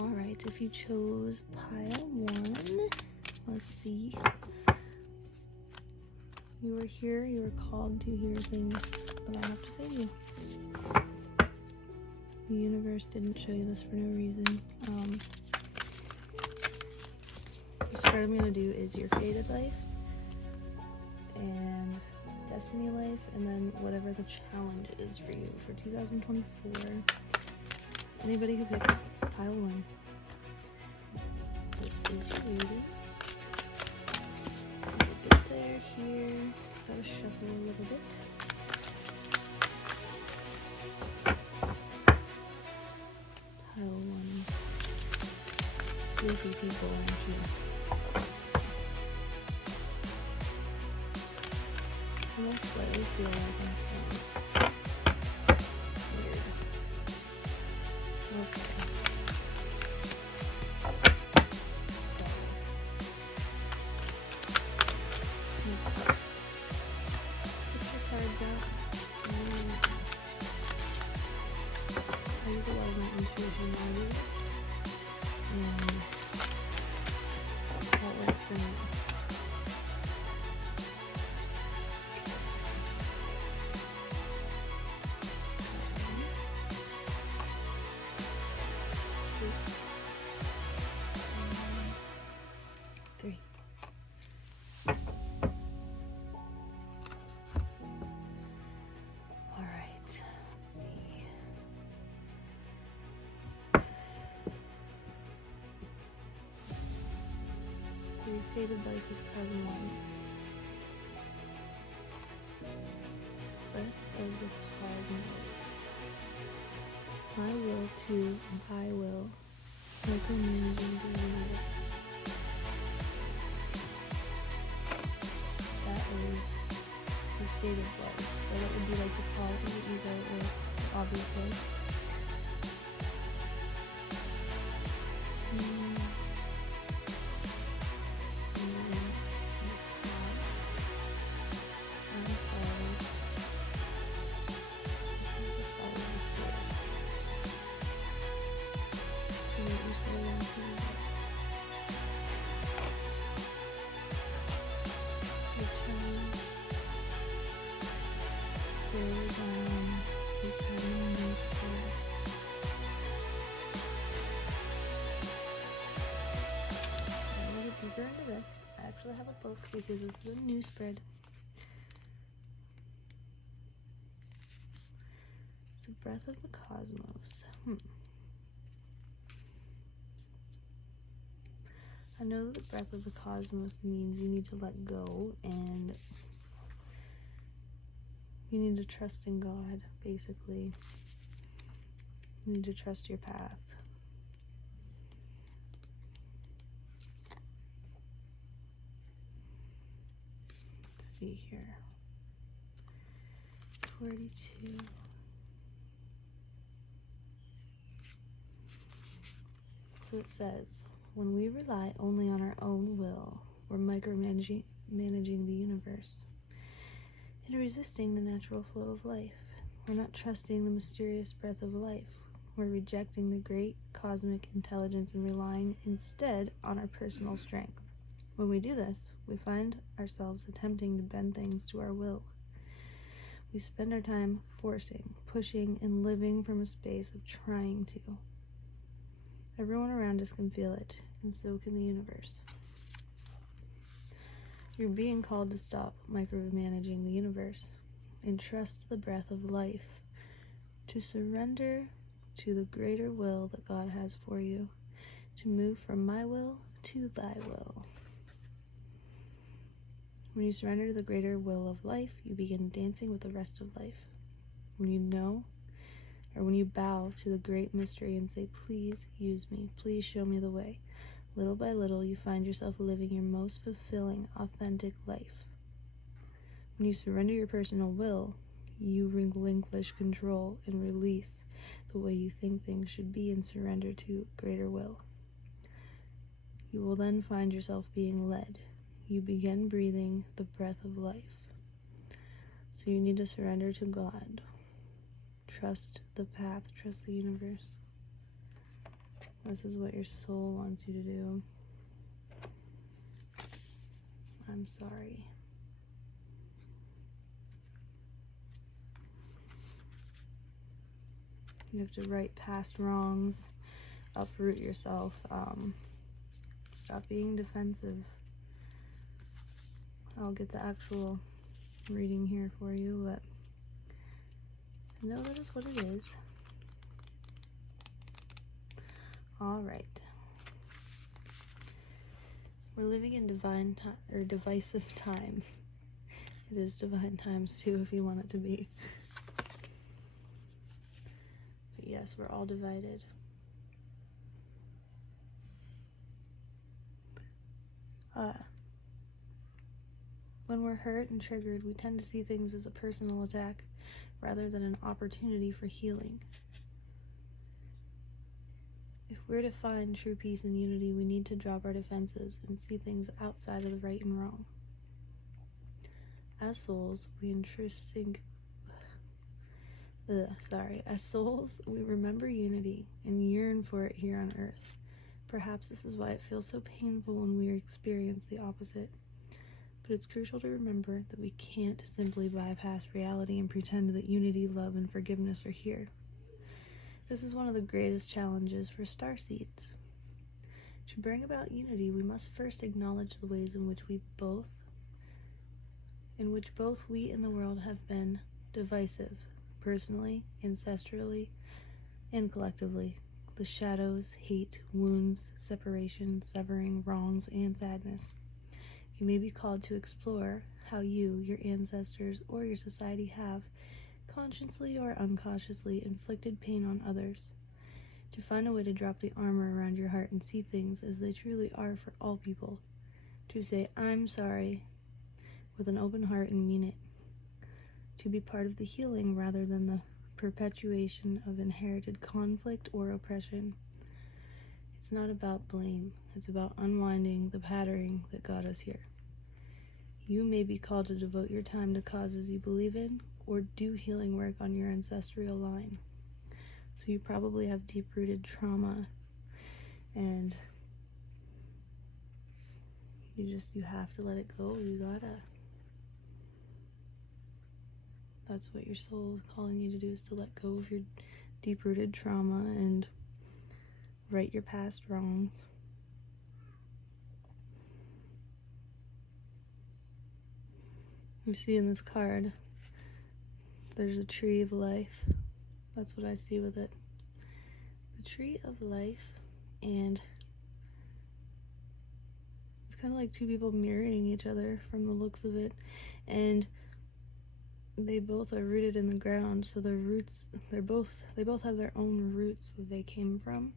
Alright, if you chose pile 1, let's see. You were here, you were called to hear things that I have to say to you. The universe didn't show you this for no reason. The spread I'm going to do is your fated life and destiny life, and then whatever the challenge is for you for 2024. So anybody who picked pile 1, this is your reading. Get there, here, gotta shuffle a little bit. Pile 1. Sleepy people, aren't you? I almost slightly feel like I'm sleeping. Weird. Okay. Put your cards out. I use a lot of my intuition when I do this. And that works for me. Your fated life is card 1. Breath of the cosmos. My will to thy will. Micromanaging the universe. That is your fated life. So that would be like the quality that you go with, obviously. Into this, I actually have a book because this is a new spread. So, Breath of the Cosmos. I know that the Breath of the Cosmos means you need to let go and you need to trust in God, basically. You need to trust your path. See here. 42. So it says, when we rely only on our own will, we're micromanaging the universe and resisting the natural flow of life. We're not trusting the mysterious breath of life. We're rejecting the great cosmic intelligence and relying instead on our personal strength. When we do this, we find ourselves attempting to bend things to our will. We spend our time forcing, pushing, and living from a space of trying to. Everyone around us can feel it, and so can the universe. You're being called to stop micromanaging the universe and trust the breath of life, to surrender to the greater will that God has for you, to move from my will to thy will. When you surrender to the greater will of life, you begin dancing with the rest of life. When you know, or when you bow to the great mystery and say, please use me, please show me the way, little by little you find yourself living your most fulfilling, authentic life. When you surrender your personal will, you relinquish control and release the way you think things should be and surrender to greater will. You will then find yourself being led. You begin breathing the breath of life. So you need to surrender to God. Trust the path, trust the universe. This is what your soul wants you to do. I'm sorry. You have to right past wrongs, uproot yourself, stop being defensive. I'll get the actual reading here for you, but no, that is what it is. All right. We're living in divisive times. It is divine times too, if you want it to be. But yes, we're all divided. When we're hurt and triggered, we tend to see things as a personal attack rather than an opportunity for healing. If we're to find true peace and unity, we need to drop our defenses and see things outside of the right and wrong. As souls, we remember unity and yearn for it here on earth. Perhaps this is why it feels so painful when we experience the opposite. But it's crucial to remember that we can't simply bypass reality and pretend that unity, love, and forgiveness are here. This is one of the greatest challenges for starseeds. To bring about unity, we must first acknowledge the ways in which both we and the world have been divisive, personally, ancestrally, and collectively. The shadows, hate, wounds, separation, severing, wrongs, and sadness. You may be called to explore how you, your ancestors, or your society have, consciously or unconsciously, inflicted pain on others. To find a way to drop the armor around your heart and see things as they truly are for all people. To say, I'm sorry, with an open heart and mean it. To be part of the healing rather than the perpetuation of inherited conflict or oppression. It's not about blame. It's about unwinding the patterning that got us here. You may be called to devote your time to causes you believe in or do healing work on your ancestral line. So you probably have deep-rooted trauma and you have to let it go. You gotta. That's what your soul is calling you to do, is to let go of your deep-rooted trauma and right your past wrongs. You see in this card, there's a tree of life. That's what I see with it. The tree of life, and it's kind of like two people mirroring each other from the looks of it, and they both are rooted in the ground, so their roots, they both have their own roots that they came from.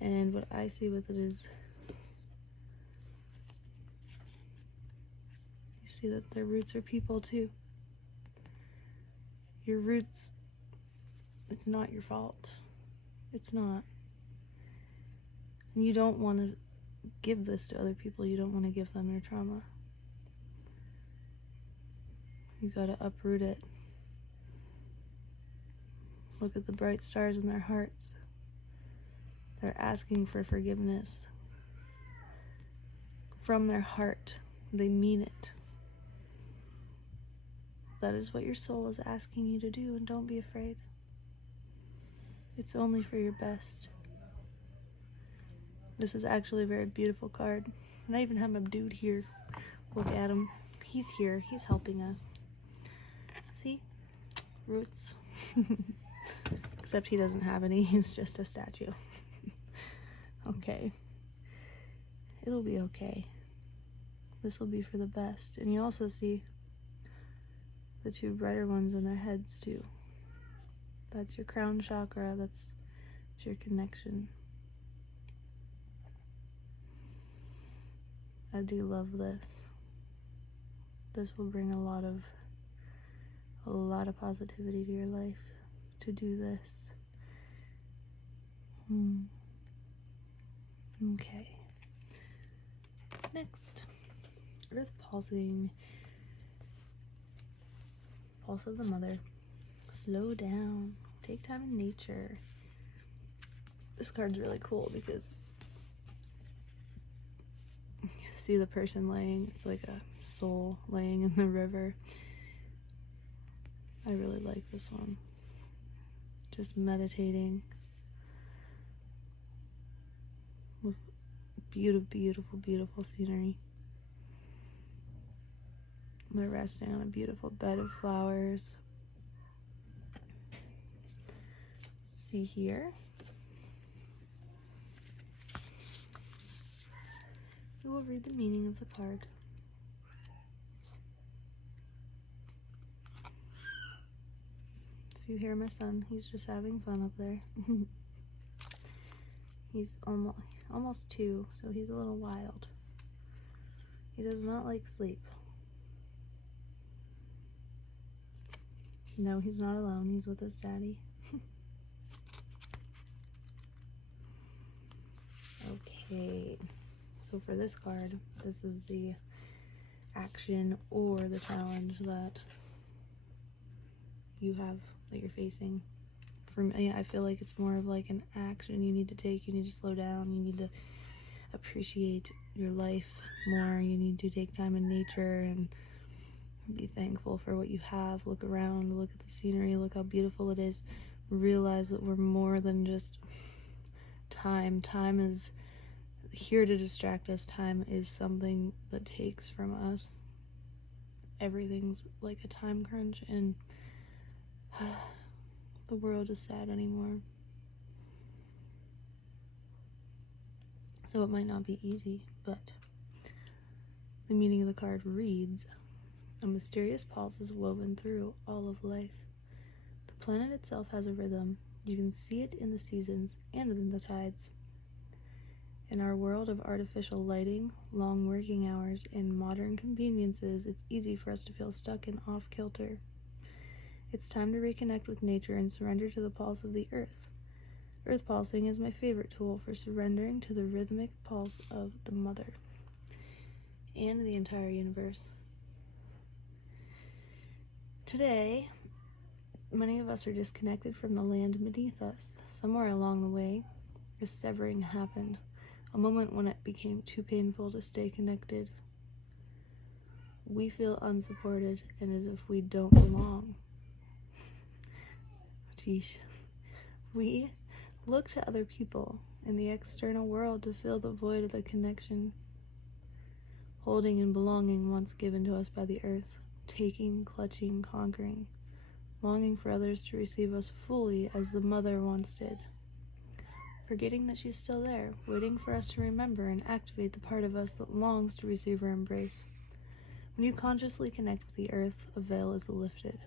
And what I see with it is, you see that their roots are people too. Your roots, it's not your fault. It's not. And you don't want to give this to other people. You don't want to give them your trauma. You gotta uproot it. Look at the bright stars in their hearts. They're asking for forgiveness. From their heart, they mean it. That is what your soul is asking you to do, and don't be afraid. It's only for your best. This is actually a very beautiful card. And I even have my dude here. Look at him. He's here. He's helping us. See? Roots. Except he doesn't have any. He's just a statue. Okay. It'll be okay. This will be for the best. And you also see the two brighter ones in their heads too. That's your crown chakra. That's your connection. I do love this. This will bring a lot of positivity to your life to do this. Okay. Next, earth pulsing. Pulse of the mother. Slow down. Take time in nature. this card's really cool because you see the person laying, it's like a soul laying in the river. I really like this one. Just meditating with beautiful, beautiful, beautiful scenery. They're resting on a beautiful bed of flowers. See here. We will read the meaning of the card. If you hear my son, he's just having fun up there. He's almost 2, so he's a little wild. He does not like sleep. No, he's not alone. He's with his daddy. Okay, so for this card, this is the action or the challenge that you have, that you're facing. For me, I feel like it's more of like an action you need to take. You need to slow down. You need to appreciate your life more. You need to take time in nature and be thankful for what you have. Look around, look at the scenery, look how beautiful it is. Realize that we're more than just time. Time is here to distract us. Time is something that takes from us. Everything's like a time crunch, and the world is sad anymore. So it might not be easy, but the meaning of the card reads, a mysterious pulse is woven through all of life. The planet itself has a rhythm. You can see it in the seasons and in the tides. In our world of artificial lighting, long working hours, and modern conveniences, it's easy for us to feel stuck and off-kilter. It's time to reconnect with nature and surrender to the pulse of the earth. Earth pulsing is my favorite tool for surrendering to the rhythmic pulse of the mother and the entire universe. Today, many of us are disconnected from the land beneath us. Somewhere along the way, a severing happened, a moment when it became too painful to stay connected. We feel unsupported and as if we don't belong. Geesh. We look to other people in the external world to fill the void of the connection, holding and belonging once given to us by the earth, taking, clutching, conquering, longing for others to receive us fully as the mother once did, forgetting that she's still there, waiting for us to remember and activate the part of us that longs to receive her embrace. When you consciously connect with the earth, a veil is lifted,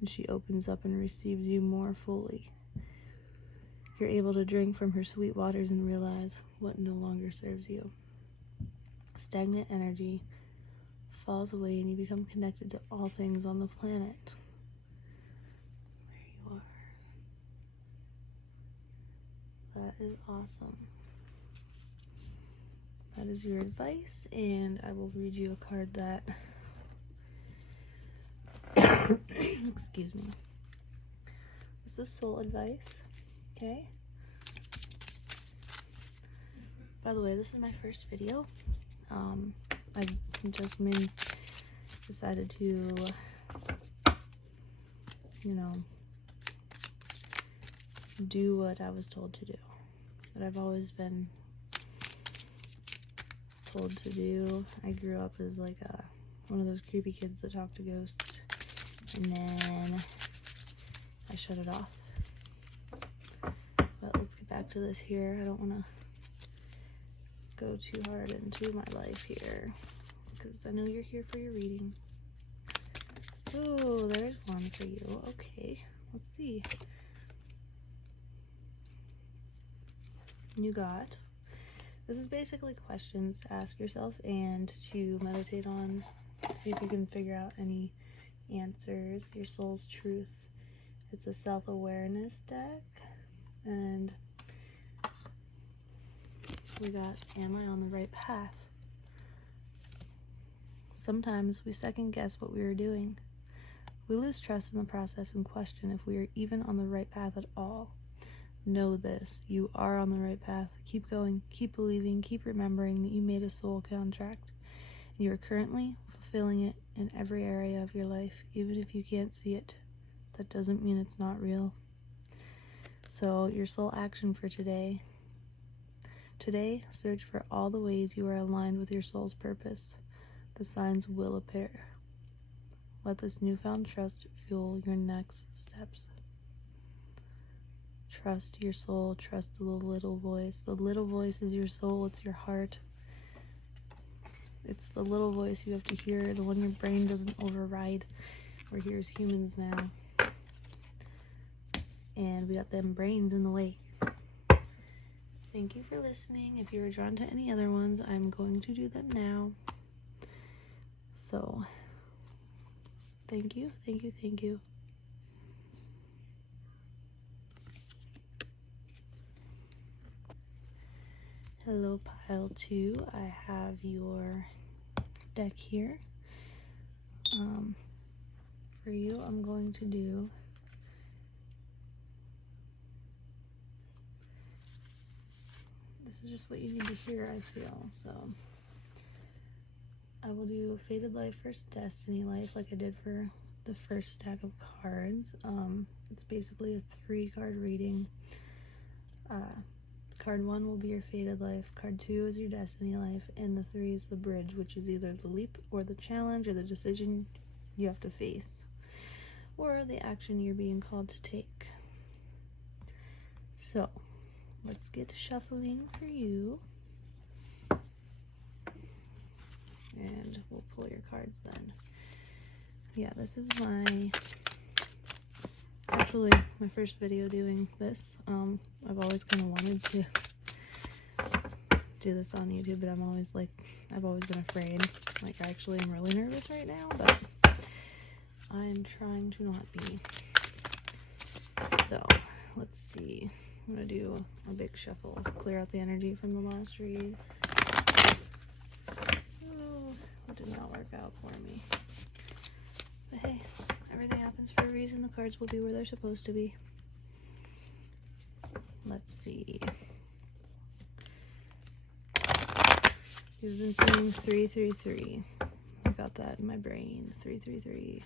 and she opens up and receives you more fully. You're able to drink from her sweet waters and realize what no longer serves you. Stagnant energy falls away and you become connected to all things on the planet. There you are. That is awesome. That is your advice, and I will read you a card that excuse me. This is soul advice. Okay. By the way, this is my first video. I've just decided to, do what I was told to do. That I've always been told to do. I grew up as like one of those creepy kids that talk to ghosts, and then I shut it off. But let's get back to this here. I don't want to go too hard into my life here, because I know you're here for your reading. Oh, there's one for you. Okay, let's see. You got, this is basically questions to ask yourself and to meditate on, see if you can figure out any answers. Your soul's truth. It's a self-awareness deck, and we got, am I on the right path? Sometimes we second guess what we are doing. We lose trust in the process and question if we are even on the right path at all. Know this. You are on the right path. Keep going. Keep believing. Keep remembering that you made a soul contract. You are currently fulfilling it in every area of your life, even if you can't see it. That doesn't mean it's not real. So your soul action for today. Today, search for all the ways you are aligned with your soul's purpose. The signs will appear. Let this newfound trust fuel your next steps. Trust your soul. Trust the little voice. The little voice is your soul. It's your heart. It's the little voice you have to hear, the one your brain doesn't override. We're here as humans now. And we got them brains in the way. Thank you for listening. If you were drawn to any other ones, I'm going to do them now. So, thank you, thank you, thank you. Hello, pile 2. I have your deck here. For you, I'm going to do this is just what you need to hear, I feel. So I will do Fated Life versus Destiny Life like I did for the first stack of cards. It's basically a 3-card reading. Card 1 will be your Fated Life, card 2 is your Destiny Life, and the 3 is the bridge, which is either the leap or the challenge or the decision you have to face, or the action you're being called to take. So, let's get shuffling for you. And we'll pull your cards then. Yeah, this is actually my first video doing this. I've always kind of wanted to do this on YouTube, but I've always been afraid. Like, actually, I'm really nervous right now, but I'm trying to not be. So, let's see. I'm gonna do a big shuffle, clear out the energy from the last read. Oh, that did not work out for me. But hey, everything happens for a reason. The cards will be where they're supposed to be. Let's see. You've been seeing 333. I got that in my brain. 333.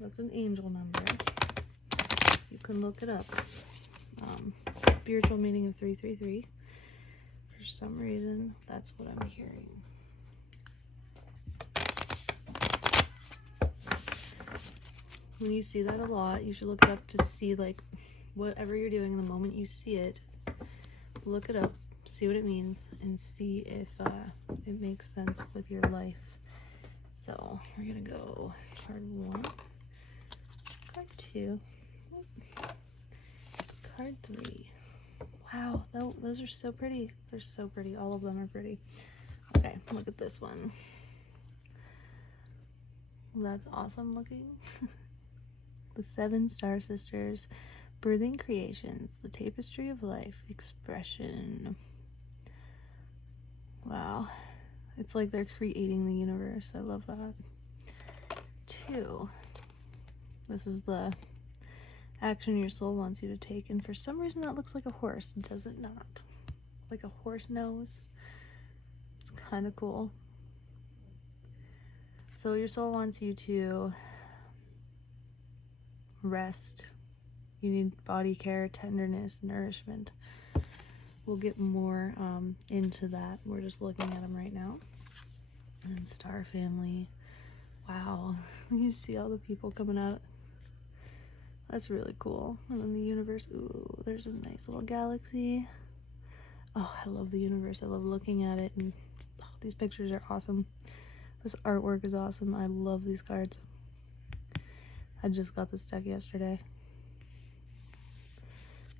That's an angel number. You can look it up. Spiritual meaning of 333. For some reason, that's what I'm hearing. When you see that a lot, you should look it up to see, like, whatever you're doing the moment you see it, look it up, see what it means, and see if it makes sense with your life. So we're gonna go card 1, card 2, card 3. Wow, those are so pretty. They're so pretty. All of them are pretty. Okay, look at this one. That's awesome looking. The 7 Star Sisters, birthing creations, the tapestry of life, expression. Wow, it's like they're creating the universe. I love that. 2, this is the action your soul wants you to take, and for some reason that looks like a horse. Does it not? Like a horse nose. It's kind of cool. So your soul wants you to rest. You need body care, tenderness, nourishment. We'll get more into that. We're just looking at them right now. And Star Family. Wow. You see all the people coming out. That's really cool. And then the universe. Ooh, there's a nice little galaxy. Oh, I love the universe. I love looking at it. And these pictures are awesome. This artwork is awesome. I love these cards. I just got this deck yesterday.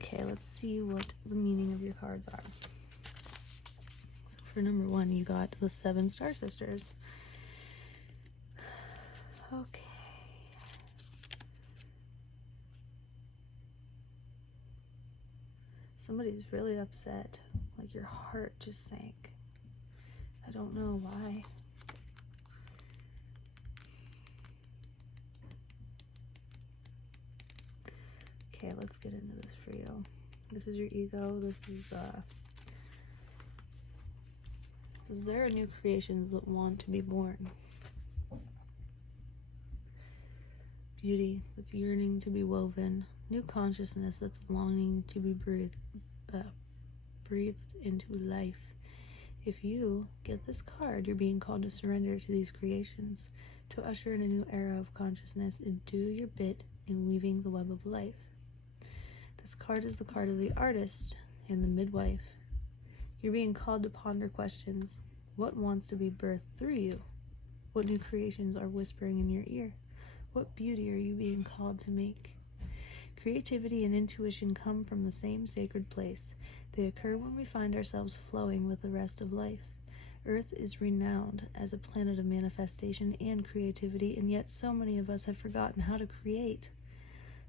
Okay, let's see what the meaning of your cards are. So for number 1, you got the 7 Star Sisters. Okay. Somebody's really upset. Like your heart just sank. I don't know why. Okay, let's get into this for you. This is your ego. This is there are new creations that want to be born. Beauty that's yearning to be woven. New consciousness that's longing to be breathed into life. If you get this card, you're being called to surrender to these creations, to usher in a new era of consciousness and do your bit in weaving the web of life. This card is the card of the artist and the midwife. You're being called to ponder questions. What wants to be birthed through you? What new creations are whispering in your ear? What beauty are you being called to make? Creativity and intuition come from the same sacred place. They occur when we find ourselves flowing with the rest of life. Earth is renowned as a planet of manifestation and creativity, and yet so many of us have forgotten how to create.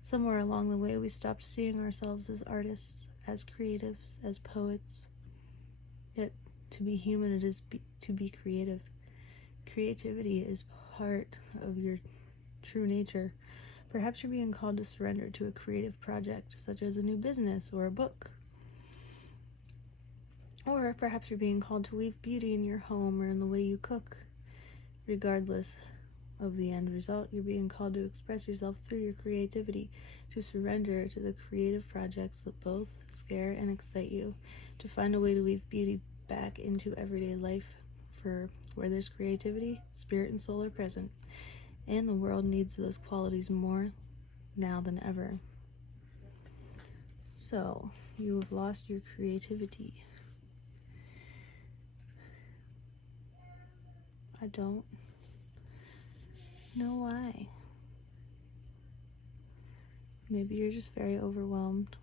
Somewhere along the way, we stopped seeing ourselves as artists, as creatives, as poets. Yet, to be human, it is to be creative. Creativity is part of your true nature. Perhaps you're being called to surrender to a creative project, such as a new business or a book. Or perhaps you're being called to weave beauty in your home or in the way you cook. Regardless of the end result, you're being called to express yourself through your creativity, to surrender to the creative projects that both scare and excite you, to find a way to weave beauty back into everyday life, for where there's creativity, spirit and soul are present, and the world needs those qualities more now than ever. So, you have lost your creativity. I don't know why. Maybe you're just very overwhelmed.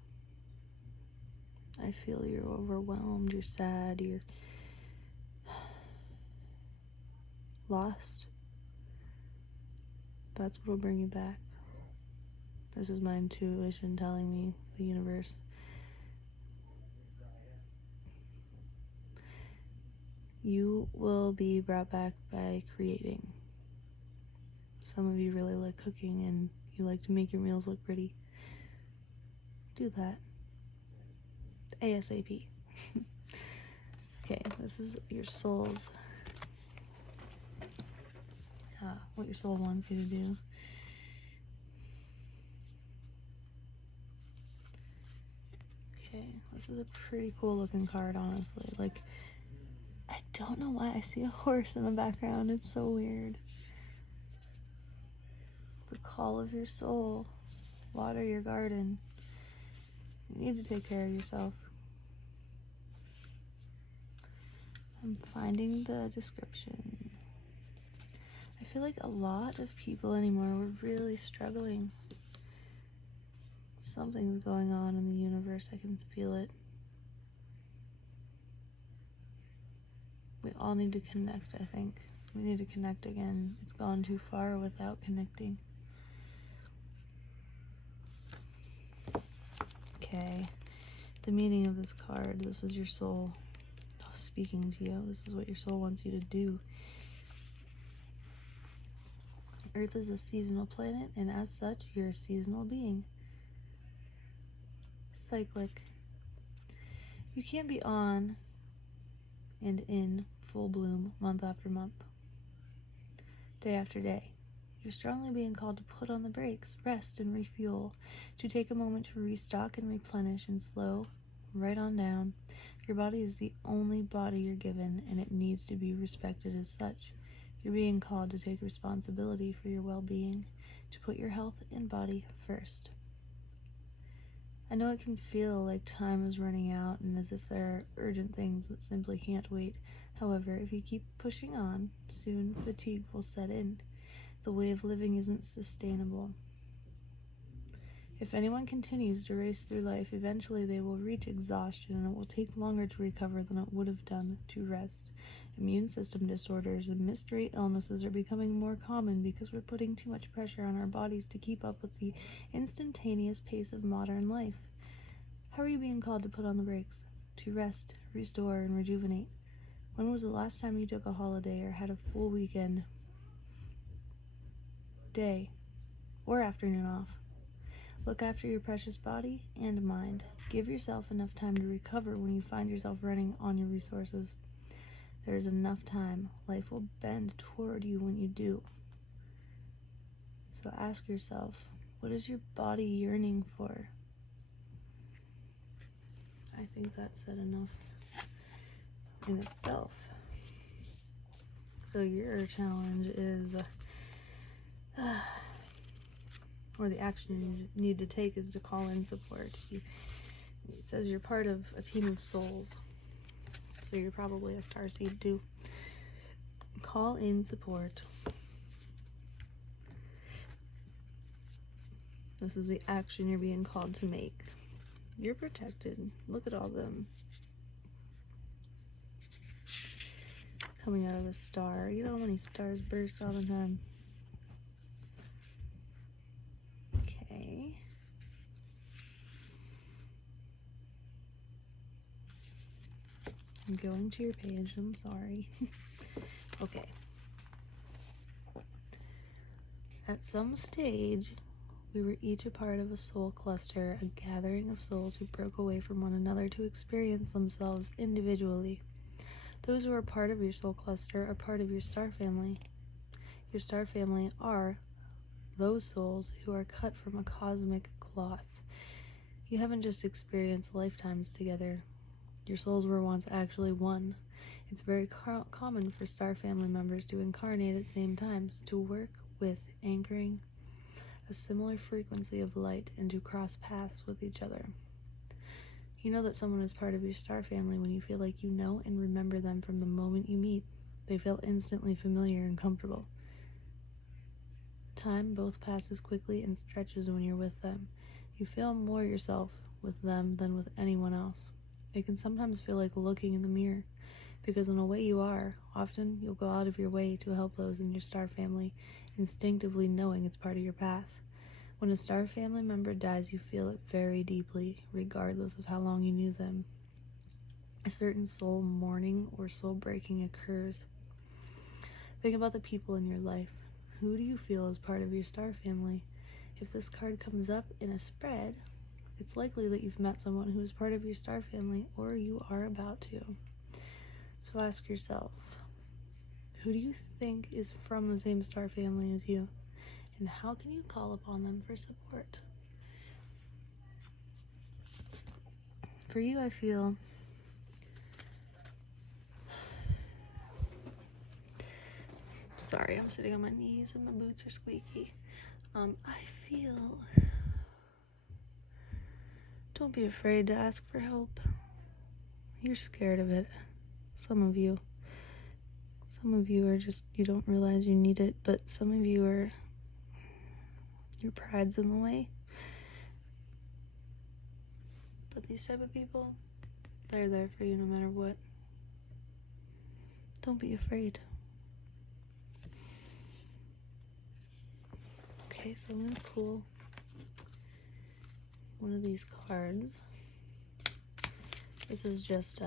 I feel you're overwhelmed, you're sad, you're lost. That's what will bring you back. This is my intuition telling me, the universe. You will be brought back by creating. Some of you really like cooking and you like to make your meals look pretty. Do that. ASAP. Okay, this is your soul's, what your soul wants you to do. Okay, this is a pretty cool looking card, honestly. Like, I don't know why I see a horse in the background. It's so weird. The call of your soul. Water your garden. You need to take care of yourself. I'm finding the description. I feel like a lot of people anymore were really struggling. Something's going on in the universe. I can feel it. We all need to connect, I think. We need to connect again. It's gone too far without connecting. Okay. The meaning of this card. This is your soul speaking to you. This is what your soul wants you to do. Earth is a seasonal planet, and as such, you're a seasonal being. Cyclic. You can't be on and in full bloom month after month, day after day. You're strongly being called to put on the brakes, rest and refuel, to take a moment to restock and replenish and slow right on down. Your body is the only body you're given, and it needs to be respected as such. You're being called to take responsibility for your well-being, to put your health and body first. I know it can feel like time is running out and as if there are urgent things that simply can't wait. However, if you keep pushing on, soon fatigue will set in. The way of living isn't sustainable. If anyone continues to race through life, eventually they will reach exhaustion, and it will take longer to recover than it would have done to rest. Immune system disorders and mystery illnesses are becoming more common because we're putting too much pressure on our bodies to keep up with the instantaneous pace of modern life. How are you being called to put on the brakes? To rest, restore, and rejuvenate? When was the last time you took a holiday or had a full weekend, day, or afternoon off? Look after your precious body and mind. Give yourself enough time to recover when you find yourself running on your resources. There is enough time. Life will bend toward you when you do. So ask yourself, what is your body yearning for? I think that said enough in itself. So your challenge is, or the action you need to take is to call in support. It says you're part of a team of souls. So you're probably a starseed too. Call in support. This is the action you're being called to make. You're protected. Look at all them. Coming out of a star. You know how many stars burst all the time? Okay. I'm going to your page. I'm sorry. Okay. At some stage, we were each a part of a soul cluster, a gathering of souls who broke away from one another to experience themselves individually. Those who are part of your soul cluster are part of your star family. Your star family are those souls who are cut from a cosmic cloth. You haven't just experienced lifetimes together. Your souls were once actually one. It's very common for star family members to incarnate at same times, to work with anchoring a similar frequency of light and to cross paths with each other. You know that someone is part of your star family when you feel like you know and remember them from the moment you meet. They feel instantly familiar and comfortable. Time both passes quickly and stretches when you're with them. You feel more yourself with them than with anyone else. It can sometimes feel like looking in the mirror, because in a way you are. Often you'll go out of your way to help those in your star family, instinctively knowing it's part of your path. When a star family member dies, you feel it very deeply, regardless of how long you knew them. A certain soul mourning or soul breaking occurs. Think about the people in your life. Who do you feel is part of your star family? If this card comes up in a spread, it's likely that you've met someone who is part of your star family, or you are about to. So ask yourself, who do you think is from the same star family as you? And how can you call upon them for support? For you, I feel sorry, I'm sitting on my knees and my boots are squeaky. I feel don't be afraid to ask for help. You're scared of it. Some of you are just, you don't realize you need it, but some of you are, your pride's in the way. But these type of people, they're there for you no matter what. Don't be afraid. Okay, so I'm gonna pull one of these cards. This is just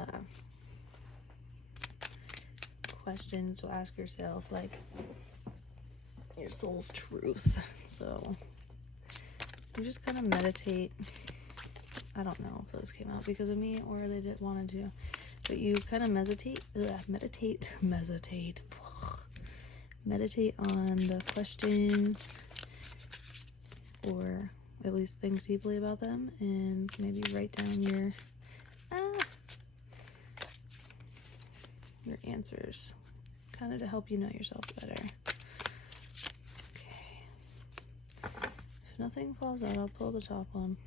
questions to ask yourself, like your soul's truth. So you just kind of meditate. I don't know if those came out because of me or they didn't want to, but you kind of meditate on the questions, or at least think deeply about them, and maybe write down your answers, kind of to help you know yourself better. Okay. If nothing falls out, I'll pull the top one.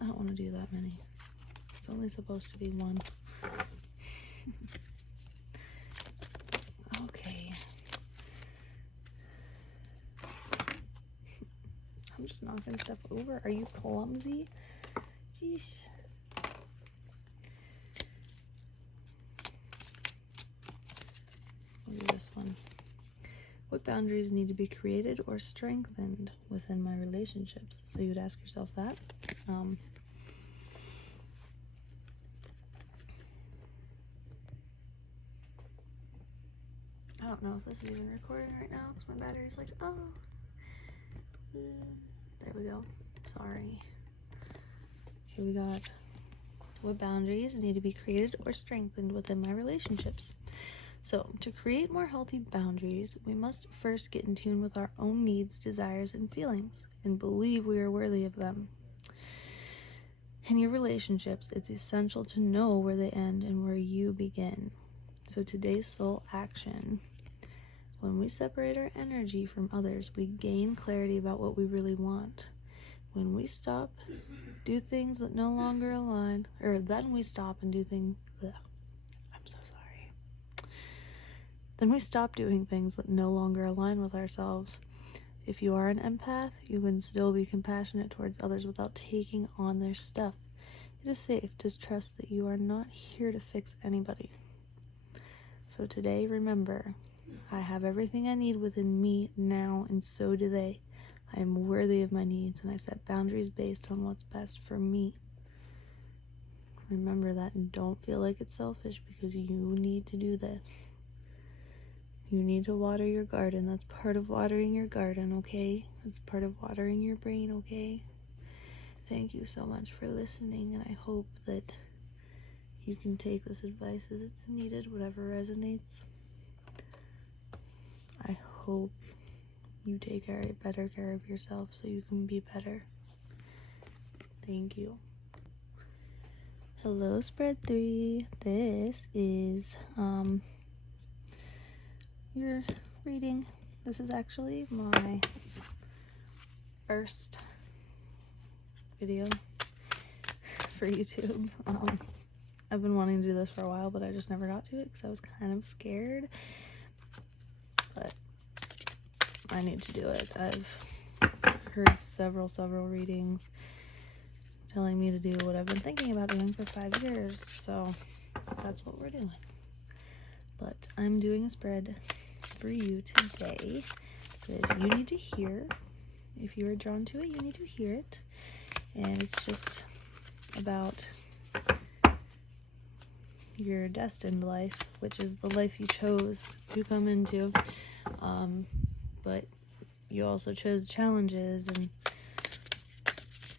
I don't want to do that many. It's only supposed to be one. Okay. I'm just knocking stuff over. Are you clumsy? Jeez. I'll do this one. What boundaries need to be created or strengthened within my relationships? So you would ask yourself that. I don't know if this is even recording right now because my battery's like, oh. There we go. Sorry. Okay, we got what boundaries need to be created or strengthened within my relationships. So, to create more healthy boundaries, we must first get in tune with our own needs, desires, and feelings, and believe we are worthy of them. In your relationships, it's essential to know where they end and where you begin. So today's soul action. When we separate our energy from others, we gain clarity about what we really want. When we stop, do things that no longer align, then we stop and do things. I'm so sorry. Then we stop doing things that no longer align with ourselves. If you are an empath, you can still be compassionate towards others without taking on their stuff. It is safe to trust that you are not here to fix anybody. So today, remember, I have everything I need within me now, and so do they. I am worthy of my needs, and I set boundaries based on what's best for me. Remember that, and don't feel like it's selfish, because you need to do this. You need to water your garden. That's part of watering your garden, okay? It's part of watering your brain, okay? Thank you so much for listening, and I hope that you can take this advice as it's needed, whatever resonates. I hope you take better care of yourself so you can be better. Thank you. Hello, Spread 3. This is your reading. This is actually my first video for YouTube. I've been wanting to do this for a while, but I just never got to it because I was kind of scared. But I need to do it. I've heard several readings telling me to do what I've been thinking about doing for 5 years, so that's what we're doing. But I'm doing a spread for you today that you need to hear. If you are drawn to it, you need to hear it. And it's just about your destined life, which is the life you chose to come into. But you also chose challenges, and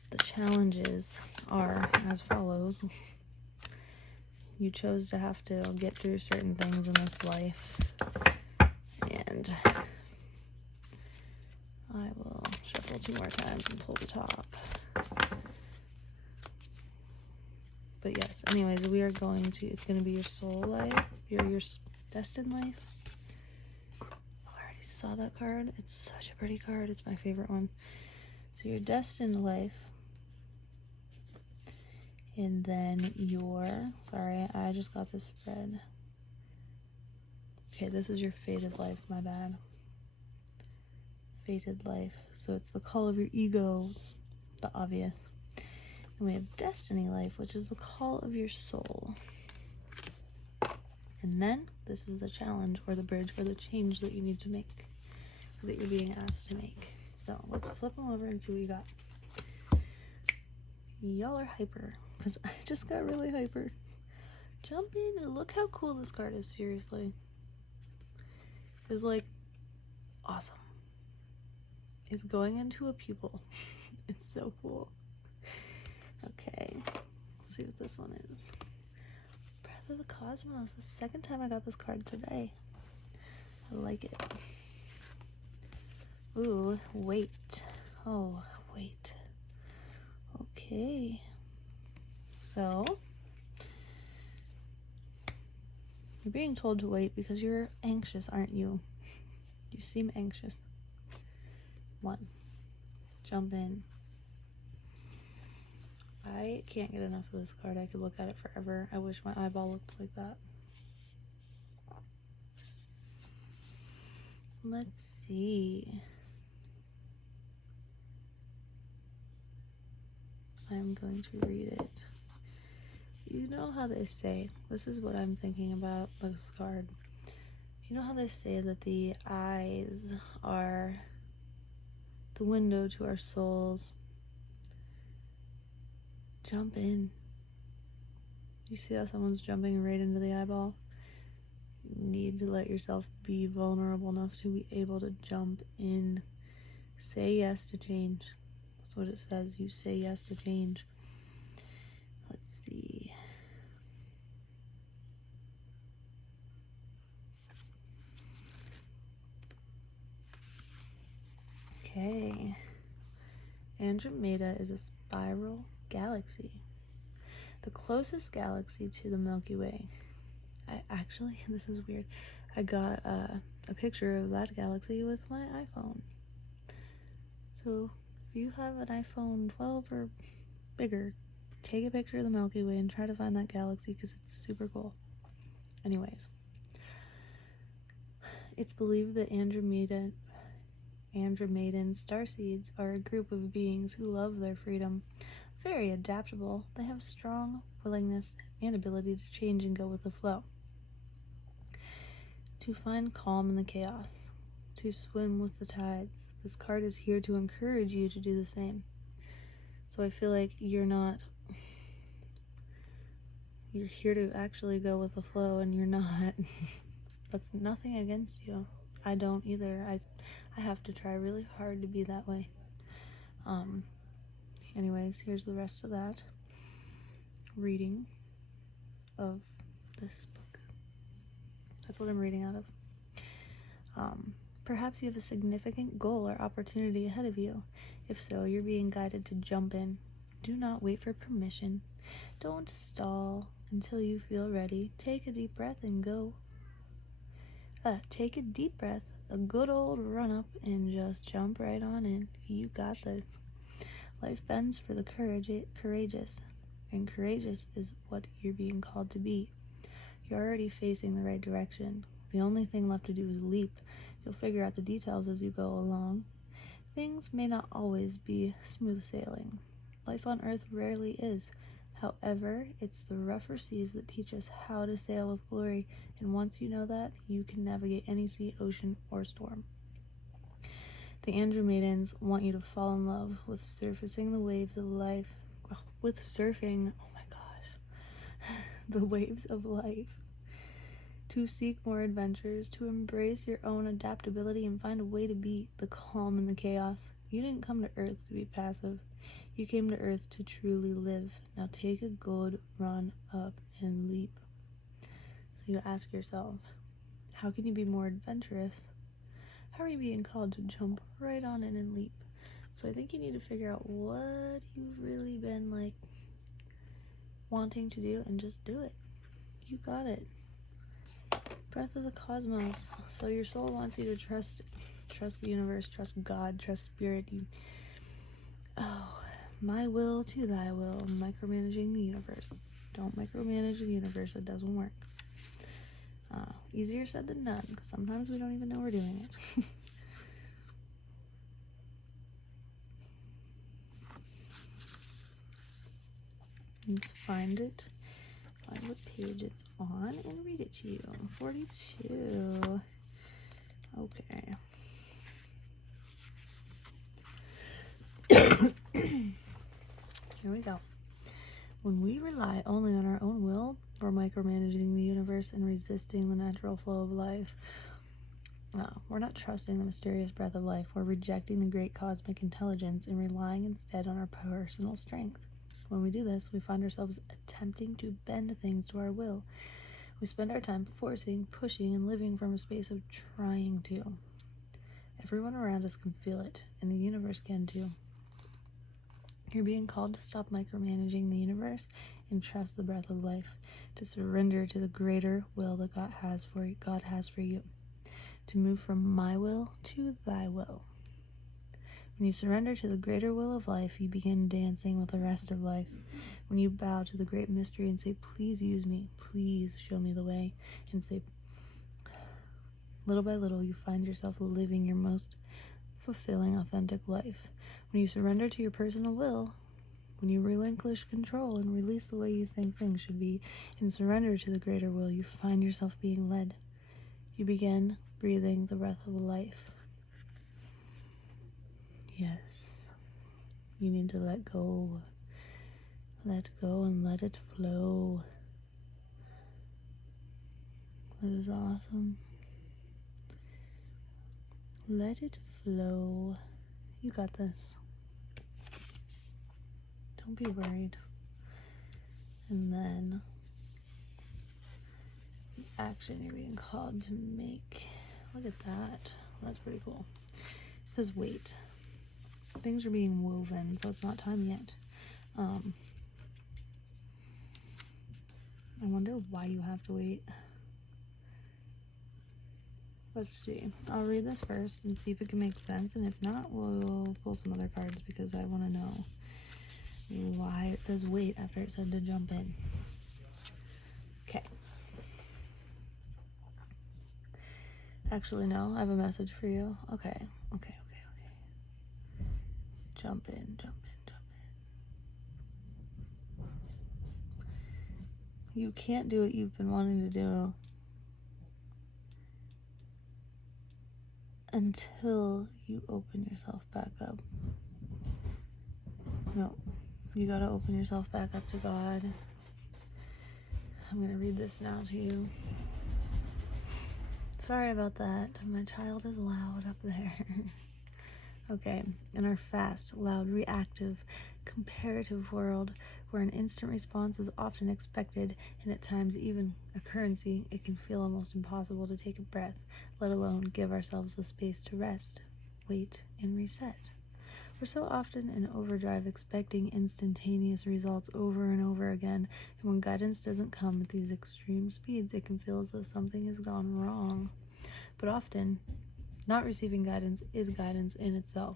the challenges are as follows. You chose to have to get through certain things in this life, and I will shuffle 2 more times and pull the top. But yes, anyways, we are going to, it's going to be your soul life, your destined life. Oh, I already saw that card. It's such a pretty card. It's my favorite one. So your destined life, and then sorry, I just got this spread. Okay, this is your fated life, my bad. Fated life. So it's the call of your ego, the obvious. And we have destiny life, which is the call of your soul. And then this is the challenge or the bridge or the change that you need to make, that you're being asked to make. So let's flip them over and see what you got. Y'all are hyper, because I just got really hyper. Jump in and look how cool this card is, seriously. It's like awesome. It's going into a pupil. It's so cool. Okay, let's see what this one is. Breath of the Cosmos. The second time I got this card today. I like it. Ooh, wait. Oh, wait. Okay. So, you're being told to wait because you're anxious, aren't you? You seem anxious. 1. Jump in. I can't get enough of this card. I could look at it forever. I wish my eyeball looked like that. Let's see. I'm going to read it. You know how they say, this is what I'm thinking about this card. You know how they say that the eyes are the window to our souls? Jump in. You see how someone's jumping right into the eyeball? You need to let yourself be vulnerable enough to be able to jump in. Say yes to change. That's what it says. You say yes to change. Let's see. Okay. Andromeda is a spiral galaxy, the closest galaxy to the Milky Way. This is weird. I got a picture of that galaxy with my iPhone. So if you have an iPhone 12 or bigger, take a picture of the Milky Way and try to find that galaxy because it's super cool. Anyways, it's believed that Andromedan starseeds are a group of beings who love their freedom, very adaptable. They have strong willingness and ability to change and go with the flow, to find calm in the chaos, to swim with the tides. This card is here to encourage you to do the same. So I feel like you're here to actually go with the flow, and you're not. That's nothing against you. I don't either. I have to try really hard to be that way. Anyways, here's the rest of that reading of this book. That's what I'm reading out of. Perhaps you have a significant goal or opportunity ahead of you. If so, you're being guided to jump in. Do not wait for permission. Don't stall until you feel ready. Take a deep breath and go. Take a deep breath, a good old run up, and just jump right on in. You got this. Life bends for the courageous, and courageous is what you're being called to be. You're already facing the right direction. The only thing left to do is leap. You'll figure out the details as you go along. Things may not always be smooth sailing. Life on Earth rarely is. However, it's the rougher seas that teach us how to sail with glory, and once you know that, you can navigate any sea, ocean, or storm. The Andromedans want you to fall in love with surfacing the waves of life. With surfing, oh my gosh, the waves of life. To seek more adventures, to embrace your own adaptability and find a way to be the calm in the chaos. You didn't come to Earth to be passive. You came to Earth to truly live. Now take a good run up and leap. So you ask yourself, how can you be more adventurous? How are you being called to jump right on in and leap? So I think you need to figure out what you've really been wanting to do and just do it. You got it. Breath of the cosmos. So your soul wants you to trust the universe, trust God, trust spirit. My will to thy will, micromanaging the universe. Don't micromanage the universe, it doesn't work. Easier said than done, because sometimes we don't even know we're doing it. Let's find what page it's on, and read it to you. 42. Okay. Here we go. When we rely only on our own will, we're micromanaging the universe and resisting the natural flow of life. We're not trusting the mysterious breath of life. We're rejecting the great cosmic intelligence and relying instead on our personal strength. When we do this, we find ourselves attempting to bend things to our will. We spend our time forcing, pushing, and living from a space of trying to. Everyone around us can feel it, and the universe can too. You're being called to stop micromanaging the universe and trust the breath of life, to surrender to the greater will that God has for you, to move from my will to thy will. When you surrender to the greater will of life, you begin dancing with the rest of life. When you bow to the great mystery and say, please use me, please show me the way, and say, little by little, you find yourself living your most fulfilling, authentic life. When you surrender to your personal will, when you relinquish control and release the way you think things should be, and surrender to the greater will, you find yourself being led. You begin breathing the breath of life. Yes, you need to let go. Let go and let it flow. That is awesome. Let it flow. You got this. Don't be worried. And then the action you're being called to make. Look at that. That's pretty cool. It says wait. Things are being woven, so it's not time yet. I wonder why you have to wait. Let's see. I'll read this first and see if it can make sense, and if not, we'll pull some other cards because I want to know why it says wait after it said to jump in. Okay. Actually, no, I have a message for you. Okay. Jump in. You can't do what you've been wanting to do until you open yourself back up. No, you gotta open yourself back up to God. I'm gonna read this now to you. Sorry about that. My child is loud up there. Okay, in our fast, loud, reactive, comparative world, where an instant response is often expected and at times even a currency, it can feel almost impossible to take a breath, let alone give ourselves the space to rest, wait, and reset. We're so often in overdrive, expecting instantaneous results over and over again, and when guidance doesn't come at these extreme speeds, it can feel as though something has gone wrong. But often, not receiving guidance is guidance in itself.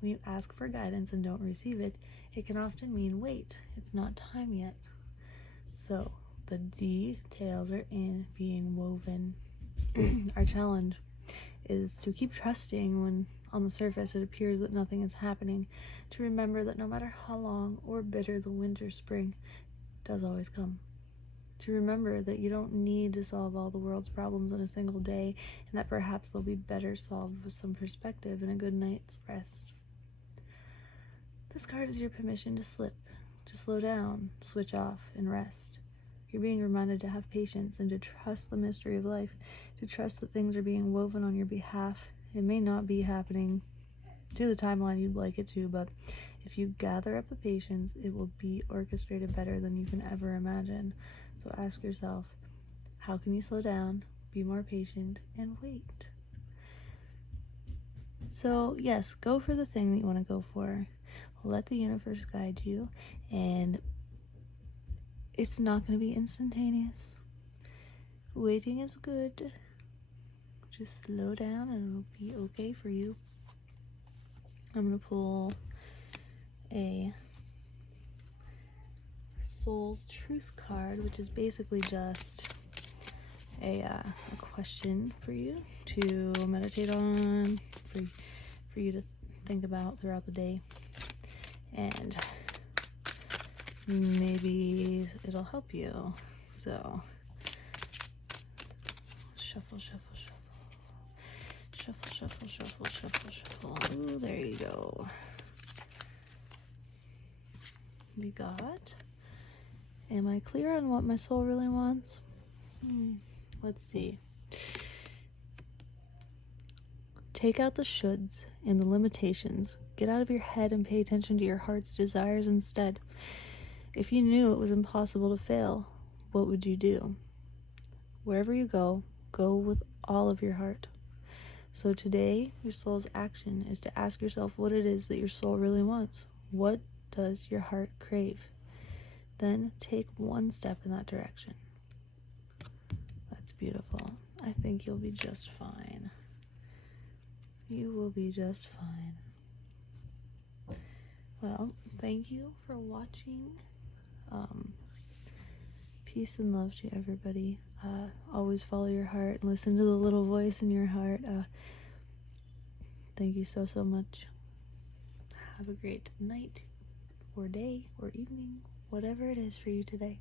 When you ask for guidance and don't receive it, it can often mean wait, it's not time yet. So, the details are being woven. Our challenge is to keep trusting when on the surface it appears that nothing is happening, to remember that no matter how long or bitter the winter spring does always come. To remember that you don't need to solve all the world's problems in a single day, and that perhaps they'll be better solved with some perspective and a good night's rest. This card is your permission to slip, to slow down, switch off, and rest. You're being reminded to have patience and to trust the mystery of life, to trust that things are being woven on your behalf. It may not be happening to the timeline you'd like it to, but if you gather up the patience, it will be orchestrated better than you can ever imagine. So ask yourself, how can you slow down, be more patient, and wait? So yes, go for the thing that you want to go for. Let the universe guide you, and it's not going to be instantaneous. Waiting is good. Just slow down and it'll be okay for you. I'm going to pull a Soul's Truth card, which is basically just a question for you to meditate on, for you to think about throughout the day, and maybe it'll help you. So shuffle. Ooh, there you go. We got, am I clear on what my soul really wants? Let's see. Take out the shoulds and the limitations. Get out of your head and pay attention to your heart's desires instead. If you knew it was impossible to fail, what would you do? Wherever you go, go with all of your heart. So today, your soul's action is to ask yourself what it is that your soul really wants. What does your heart crave? Then take one step in that direction. That's beautiful. I think you'll be just fine. You will be just fine. Well, thank you for watching. Peace and love to everybody. Always follow your heart and listen to the little voice in your heart. Thank you so much. Have a great night or day or evening, whatever it is for you today.